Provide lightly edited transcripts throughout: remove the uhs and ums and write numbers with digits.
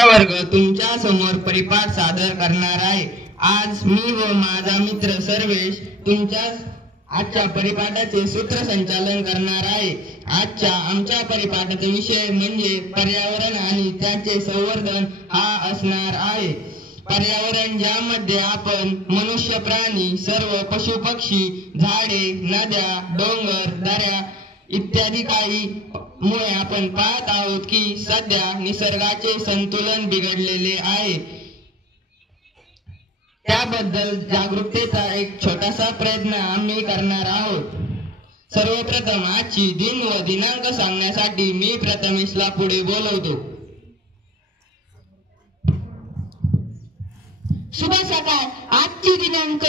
वर्ग तुमच्या समोर परिपाठ सादर करणार आहे। आज मी व माझा मित्र सर्वेश आजच्या परिपाठाचे सूत्रसंचालन करणार आहे। आमच्या परिपाठाचा विषय म्हणजे पर्यावरण आणि त्याचे संवर्धन हा असणार आहे। पर्यावरण ज्यामध्ये आपण मनुष्य, प्राणी, सर्व पशु पक्षी, झाडे, नद्या, डोंगर, दऱ्या इत्यादी काही मुळे आपण पाहत आहोत की सध्या निसर्गाचे संतुलन बिघडलेले आहे। त्याबद्दल जागरूकतेचा एक छोटासा प्रयत्न आम्ही करणार आहोत। सर्वप्रथम आजची दिन व दिनांक सांगण्यासाठी मी प्रथमेशला पुढे बोलवतो। शुभ सकाळ। आजची दिनांक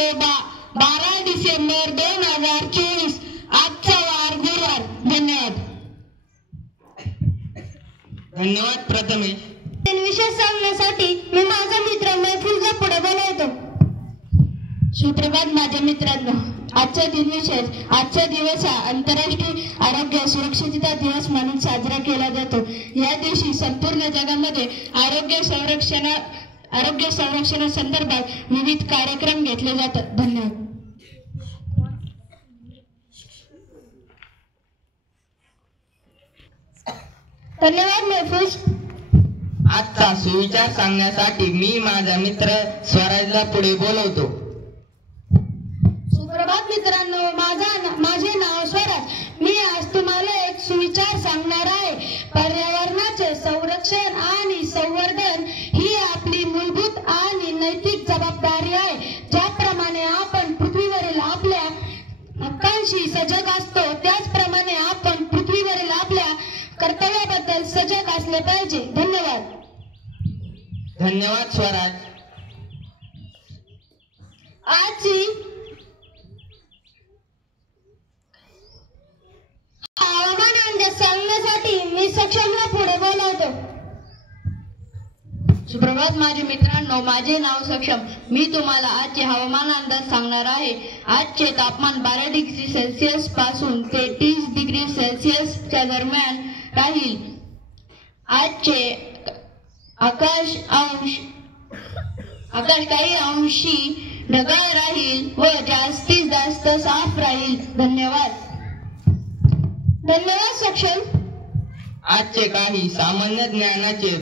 12 डिसेंबर 2024। आजचा वार गुरुवार। धन्यवाद। धन्यवाद प्रथमेश। विषय सांगण्यासाठी मी माझा मित्र महफूजला पुढे बोलवतो। सुप्रभात माझ्या मित्रांनो। आजचा दिवस हा आंतरराष्ट्रीय आरोग्य सुरक्षितता दिवस म्हणून साजरा केला जातो। या दिवशी संपूर्ण जगामध्ये आरोग्य संदर्भात विविध कार्यक्रम घेतले जातात। धन्यवाद। धन्यवाद महफूज। आजचा सुविचार सांगण्यासाठी मी माझा मित्र स्वराजला पुढे बोलवतो। सुप्रभात मित्रांनो, माझे नाव स्वराज। मी आज तुम्हाला एक सुविचार सांगणार आहे। पर्यावरणाचे संरक्षण आणि संवर्धन ही आपली मूलभूत आणि नैतिक जबाबदारी आहे। ज्याप्रमाणे आपण पृथ्वीवरील आपल्या हक्कांशी सजग असतो, त्याचप्रमाणे आपण पृथ्वीवरील आपल्या कर्तव्याबद्दल सजग असले पाहिजे। धन्यवाद। धन्यवाद स्वराज। आजची हवामान अंदाज सांगण्यासाठी मी सक्षमला पुढे बोलवतो। सुप्रभात माझे मित्रांनो, माझे नाव सक्षम। मी तुम्हाला आजचे हवामान अंदाज सांगणार आहे। आजचे तापमान 12 डिग्री सेल्सिअस पासून ते 30 डिग्री सेल्सिअसच्या दरम्यान राहील। आजचे आकाश काही अंशी ढगाळ राहील व जास्तीत जास्त साफ राहील। धन्यवाद। धन्यवाद सक्षम। आजचे काही सामान्य ज्ञानाचे